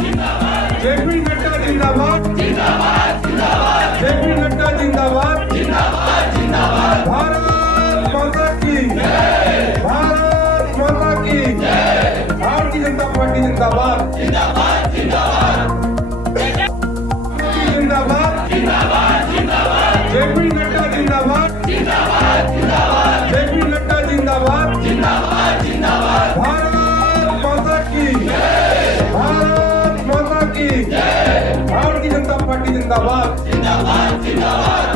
JP Nadda जिंदाबाद, JP Nadda जिंदाबाद, भारत माता की, भारत माता की, भारतीय जनता पार्टी जिंदाबाद, जिंदाबाद, जेपी नड्डा जिंदाबाद, जेपी नड्डा जिंदाबाद, भारत माता की, भारत माता की, भारतीय जनता पार्टी जिंदाबाद, जिंदाबाद,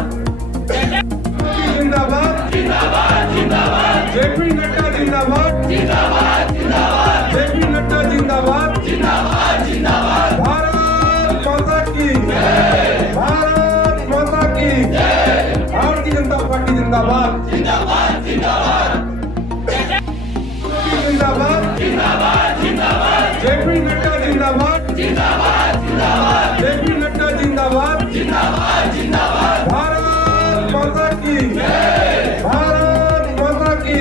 जेपी नड्डा जिंदाबाद, जेपी नड्डा जिंदाबाद, भारत माता की, भारत माता की, भारतीय जनता पार्टी जिंदाबाद, जिंदाबाद, जेपी नड्डा जिंदाबाद, जेपी नड्डा जिंदाबाद, भारत माता की, भारत माता की,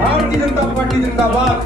भारतीय जनता पार्टी जिंदाबाद,